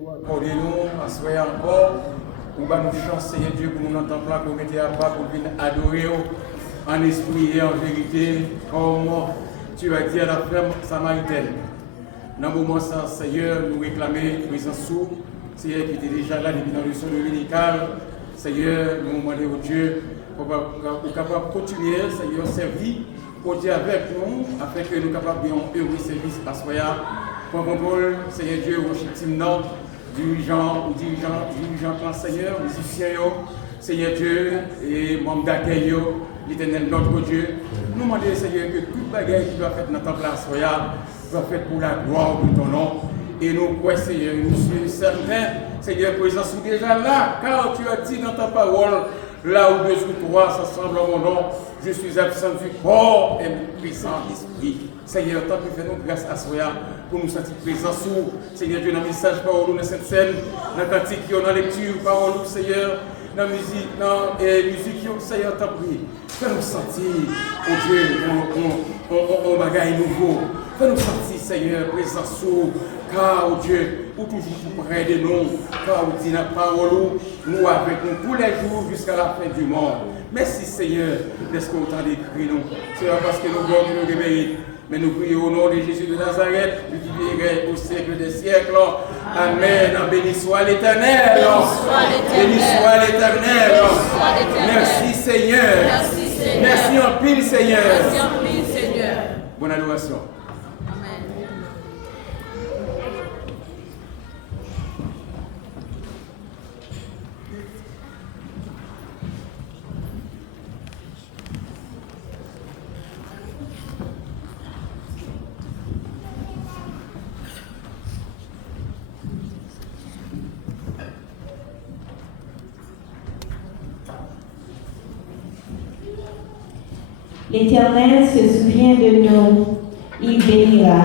Accordez-nous, assoyez encore, pour nous chance, Seigneur Dieu, pour nous entendre pour mettre à part, pour venir adorer en esprit et en vérité, comme tu as dit à la femme samaritaine. Dans le moment ça, Seigneur, nous réclamer présence sous, Seigneur qui était déjà là depuis dans le son dominical. Seigneur, nous demandons au Dieu pour capable de continuer, Seigneur, servir au Dieu avec nous, afin que nous capables de faire un service à Soya. Pour contrôle, Seigneur Dieu, au dirigeants, Seigneur, musiciens, Seigneur Dieu, et membres d'accueil, l'Éternel notre Dieu. Nous demandons, Seigneur, que toute bagaille qui doit faire dans notre place, soit faite pour la gloire de ton nom. Et nous croyons, Seigneur, nous sommes certains, Seigneur, présence déjà là, car tu as dit dans ta parole, là où deux ou trois s'assemblent en mon nom, je suis absent du corps et présent d'esprit. Seigneur, tant que fais-nous grâce à Soya pour nous sentir présents sous, Seigneur Dieu, dans le message, parole, dans cette scène, dans la cantique, dans la lecture, parole, Seigneur, dans la musique, Seigneur, t'en prie. Fais-nous sentir, oh Dieu, on bagaille nouveau. Fais-nous sentir, Seigneur, présents sous, car, oh Dieu, ou toujours près de nous, car vous dites la parole, nous avec nous tous les jours jusqu'à la fin du monde. Merci, Seigneur, d'être content d'écrire nous. C'est parce que nous gloires nous réveillons. Mais nous prions au nom de Jésus de Nazareth, lui qui vivrait au siècle des siècles. Amen. Béni soit l'Éternel. Béni soit l'Éternel. Merci Seigneur. Merci en pile Seigneur. Bonne adoration. L'Éternel se souvient de nous, il bénira.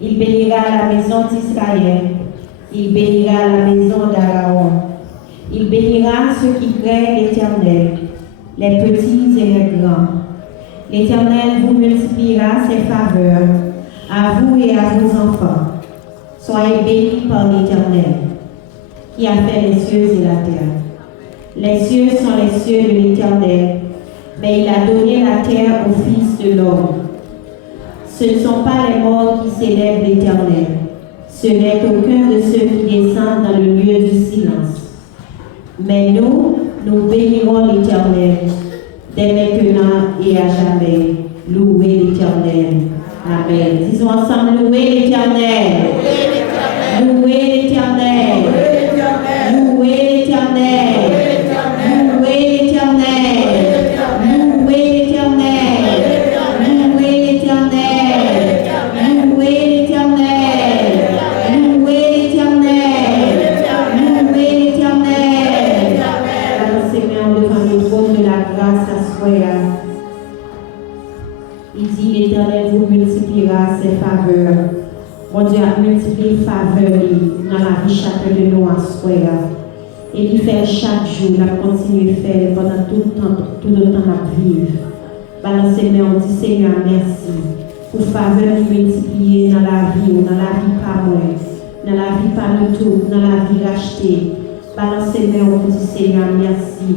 Il bénira la maison d'Israël, il bénira la maison d'Aaron. Il bénira ceux qui craignent l'Éternel, les petits et les grands. L'Éternel vous multipliera ses faveurs, à vous et à vos enfants. Soyez bénis par l'Éternel, qui a fait les cieux et la terre. Les cieux sont les cieux de l'Éternel, mais il a donné la terre au Fils de l'homme. Ce ne sont pas les morts qui célèbrent l'Éternel, ce n'est qu'aucun de ceux qui descendent dans le lieu du silence. Mais nous bénirons l'Éternel, dès maintenant et à jamais. Louez l'Éternel. Amen. Disons ensemble, louez l'Éternel. Louez l'Éternel. Louez l'Éternel. Il dit, l'Éternel vous multipliera ses faveurs. Mon Dieu a multiplié les faveurs dans la vie chacun de nous en soi. Et il fait chaque jour, il a continué à faire pendant tout le temps à vivre. Balancez mais on dit, Seigneur, merci pour faveur qui multiplie dans la vie pas moins, dans la vie pas le tout, dans la vie rachetée. Balancez mais on dit, Seigneur, merci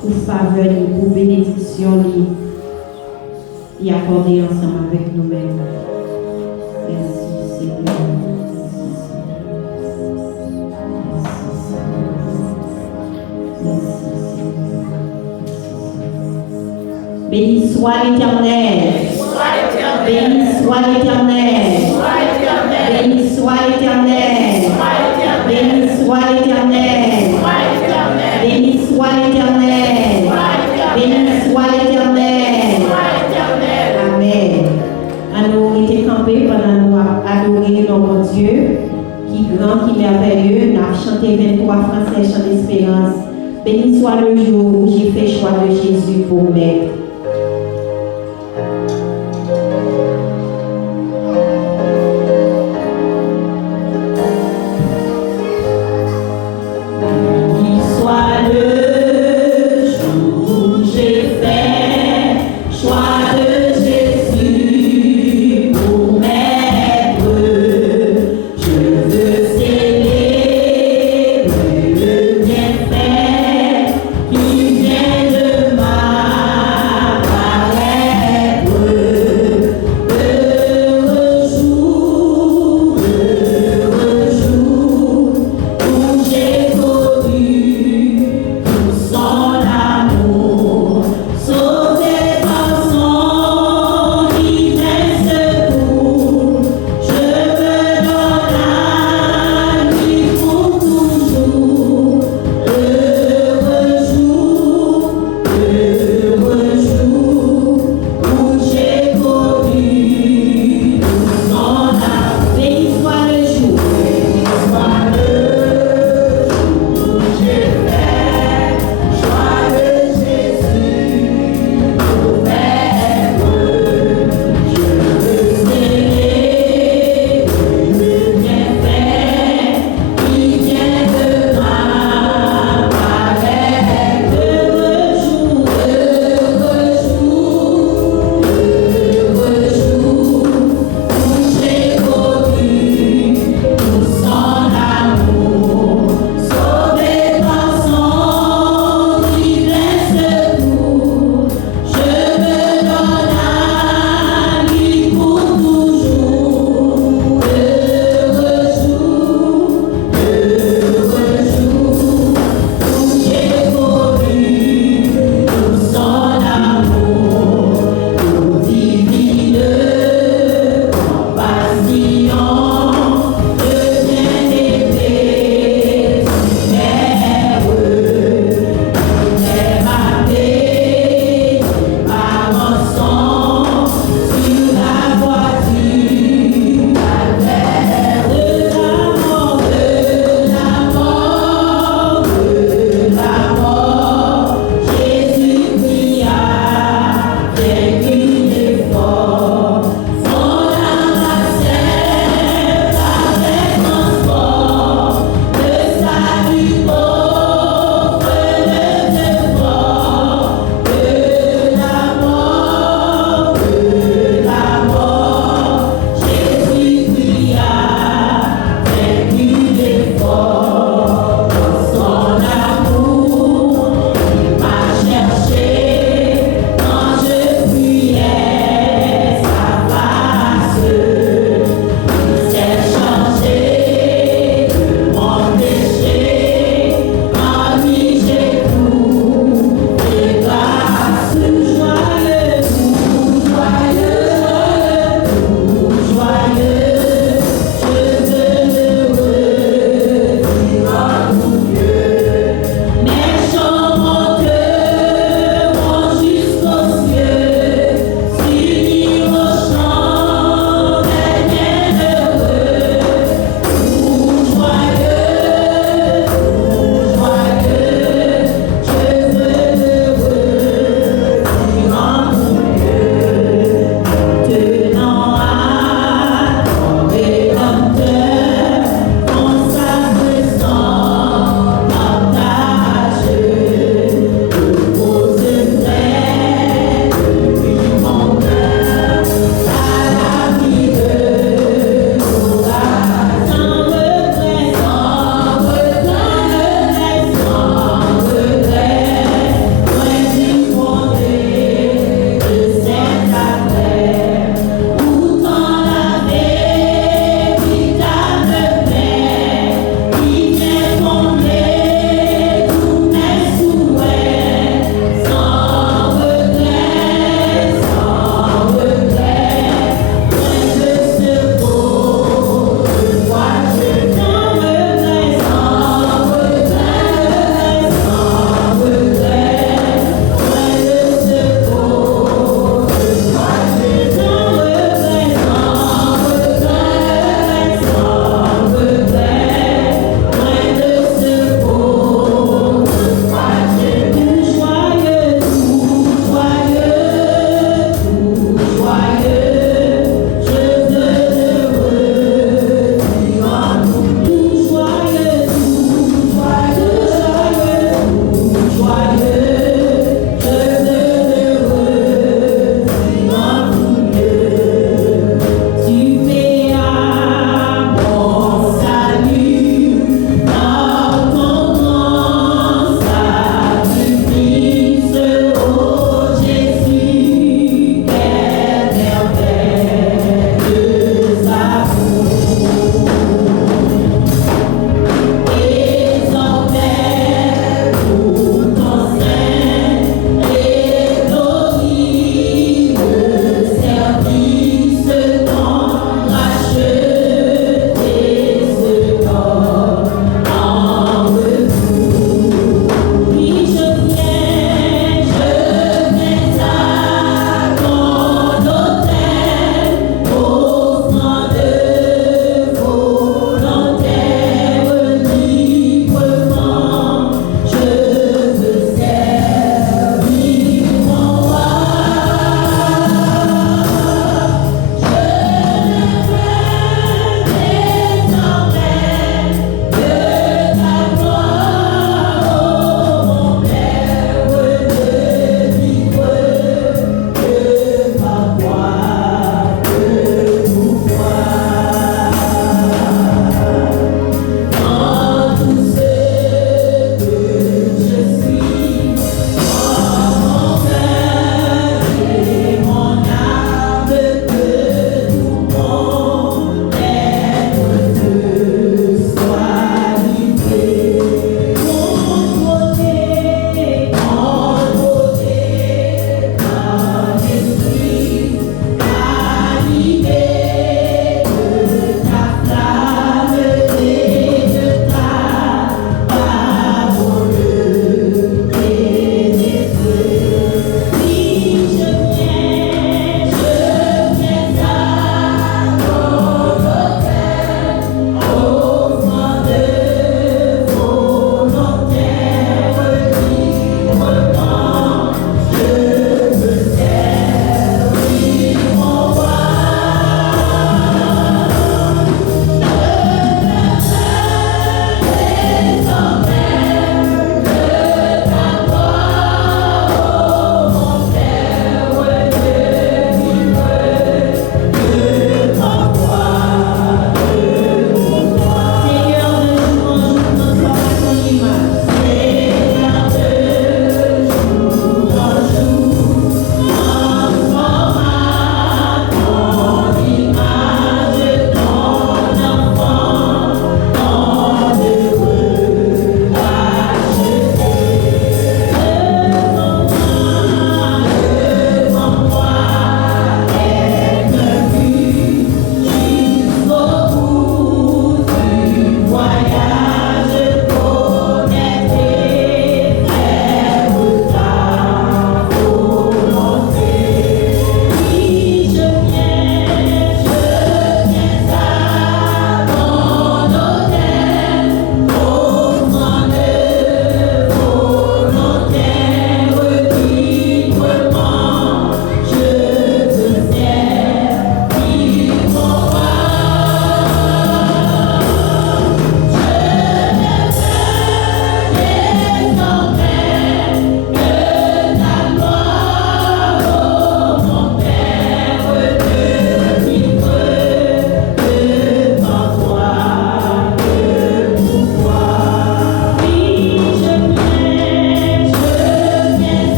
pour faveur, pour bénédiction, et accorder ensemble avec nous-mêmes. Merci, Seigneur. Béni soit l'Éternel. Béni soit l'Éternel. Béni soit l'Éternel. Béni soit l'Éternel. Béni soit l'Éternel. Béni soit l'Éternel. Amen. Alors, on était campés pendant nous adorer notre Dieu, qui grand, qui merveilleux. Nous avons chanté 23 Français, chant d'espérance. Béni soit le jour où j'ai fait choix de Jésus pour m'être. Je veux célébrer.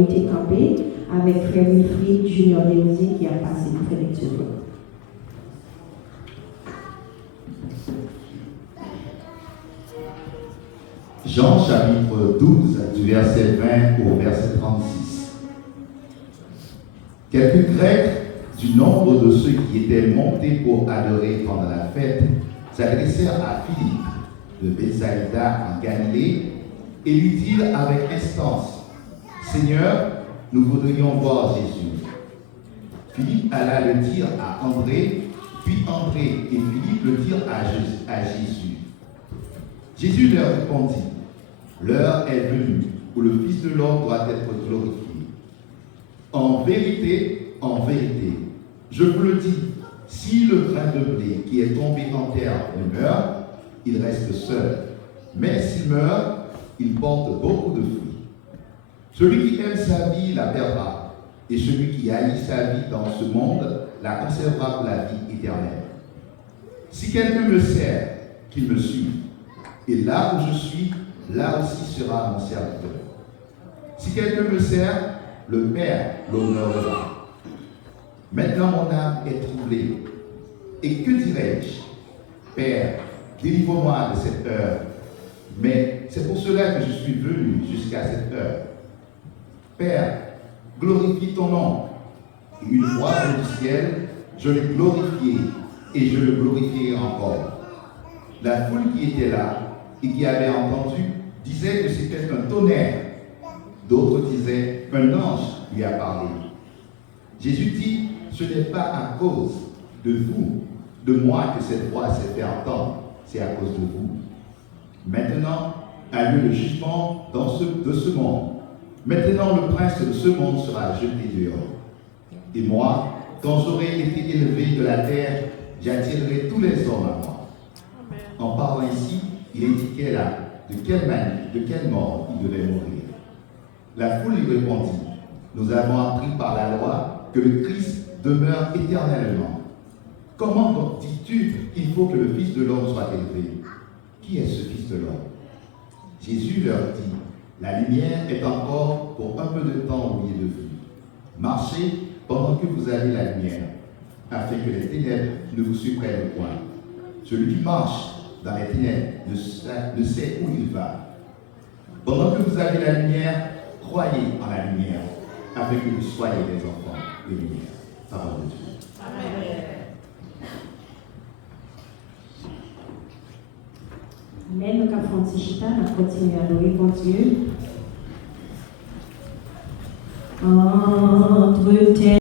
nous étions campés avec Frère Wilfried Junior Léosie qui a passé pour faire lecture. Jean chapitre 12 du verset 20 au verset 36. Quelques Grecs du nombre de ceux qui étaient montés pour adorer pendant la fête s'adressèrent à Philippe de Bethsaïda en Galilée et lui dirent avec instance: Seigneur, nous voudrions voir Jésus. Philippe alla le dire à André, puis André et Philippe le dirent à Jésus. Jésus leur répondit: L'heure est venue où le Fils de l'homme doit être glorifié. En vérité, je vous le dis, si le grain de blé qui est tombé en terre ne meurt, il reste seul. Mais s'il meurt, il porte beaucoup de fruits. Celui qui aime sa vie la perdra, et celui qui haït sa vie dans ce monde la conservera pour la vie éternelle. Si quelqu'un me sert, qu'il me suive. Et là où je suis, là aussi sera mon serviteur. Si quelqu'un me sert, le Père l'honorera. Maintenant mon âme est troublée. Et que dirais-je? Père, délivre-moi de cette heure. Mais c'est pour cela que je suis venu jusqu'à cette heure. Père, glorifie ton nom. Et une fois du ciel, je l'ai glorifié et je le glorifierai encore. La foule qui était là et qui avait entendu disait que c'était un tonnerre. D'autres disaient qu'un ange lui a parlé. Jésus dit: ce n'est pas à cause de vous, de moi que cette voix s'est fait entendre, c'est à cause de vous. Maintenant a lieu le jugement de ce monde. Maintenant le prince de ce monde sera jeté dehors. Et moi, quand j'aurai été élevé de la terre, j'attirerai tous les hommes à moi. En parlant ici, il indiquait là de quelle mort il devait mourir. La foule lui répondit: nous avons appris par la loi que le Christ demeure éternellement. Comment donc dis-tu qu'il faut que le Fils de l'homme soit élevé? Qui est ce Fils de l'homme? Jésus leur dit: la lumière est encore pour un peu de temps au milieu de vous. Marchez pendant que vous avez la lumière, afin que les ténèbres ne vous surprennent point. Celui qui marche dans les ténèbres ne sait où il va. Pendant que vous avez la lumière, croyez en la lumière, afin que vous soyez des enfants de lumière. Parole de Dieu. Amen. Mais nous avons continué à adorer pour Dieu. Entre